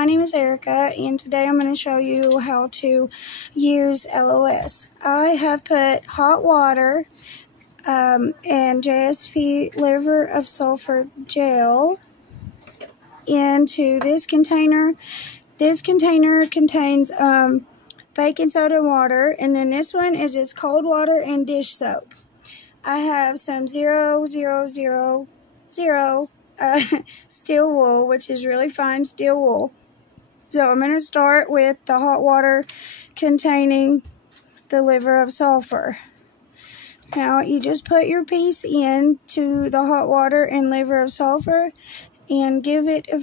my name is Erica, and today I'm going to show you how to use LOS. I have put hot water and JSP liver of sulfur gel into this container. This container contains baking soda and water, and then this one is just cold water and dish soap. I have some 0,000 steel wool, which is really fine steel wool. So I'm going to start with the hot water containing the liver of sulfur. Now you just put your piece into the hot water and liver of sulfur and give it a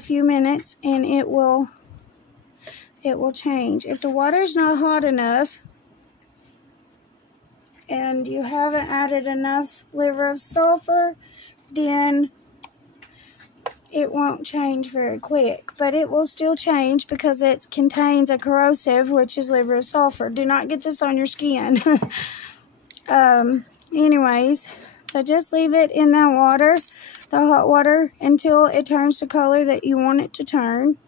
few minutes, and it will change. If the water is not hot enough and you haven't added enough liver of sulfur, then it won't change very quick, but it will still change because it contains a corrosive, which is liver of sulfur. Do not get this on your skin. Anyways, so just leave it in that water, the hot water, until it turns the color that you want it to turn.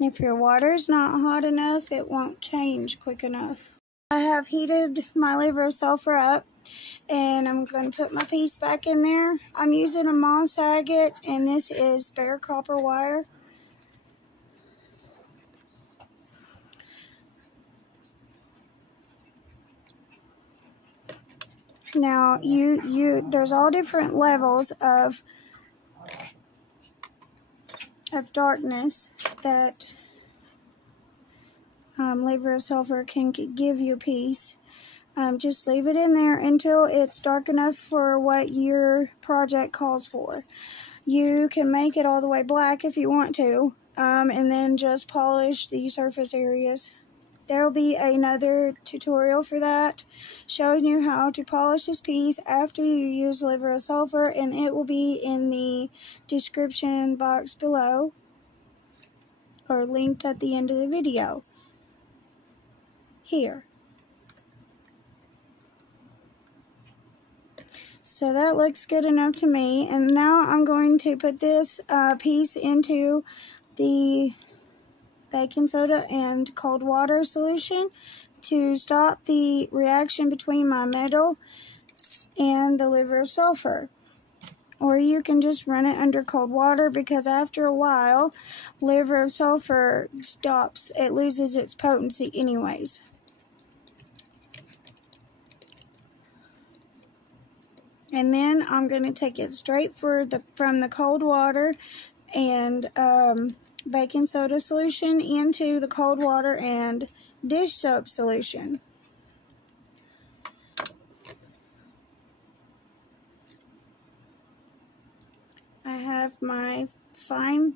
If your water's not hot enough, it won't change quick enough. I have heated my liver of sulfur up, and I'm going to put my piece back in there. I'm using a moss agate, and this is bare copper wire. Now, there's all different levels of darkness that liver of sulfur can give your piece. Just leave it in there until it's dark enough for what your project calls for. You can make it all the way black if you want to, and then just polish the surface areas. There will be another tutorial for that, showing you how to polish this piece after you use liver of sulfur, and it will be in the description box below, or linked at the end of the video. Here. So that looks good enough to me, and now I'm going to put this piece into the baking soda and cold water solution to stop the reaction between my metal and the liver of sulfur. Or you can just run it under cold water, because after a while, liver of sulfur stops. It loses its potency anyways. And then I'm going to take it straight from the cold water and baking soda solution into the cold water and dish soap solution. I have my fine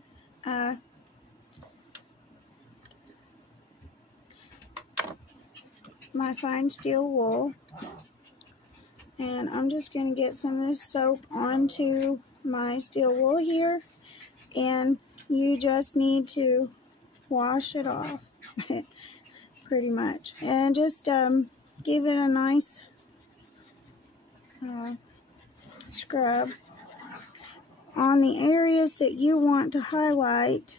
steel wool, and I'm just going to get some of this soap onto my steel wool here, and you just need to wash it off pretty much, and just give it a nice scrub on the areas that you want to highlight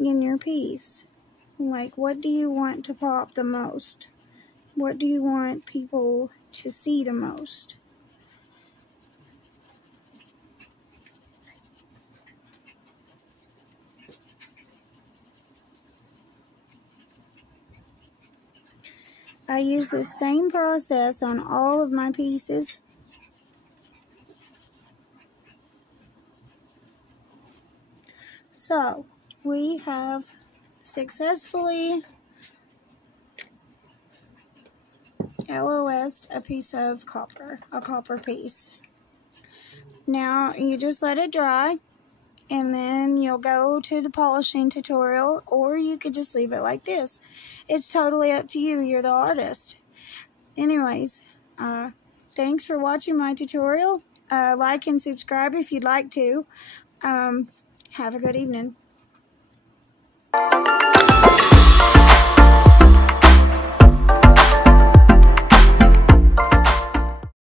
in your piece. Like, what do you want to pop the most? What do you want people to see the most? I use the same process on all of my pieces. So, we have successfully LOS'd a piece of copper, a copper piece. Now, you just let it dry, and then you'll go to the polishing tutorial, or you could just leave it like this. It's totally up to you. You're the artist. Anyways, thanks for watching my tutorial. like and subscribe if you'd like to. Have a good evening.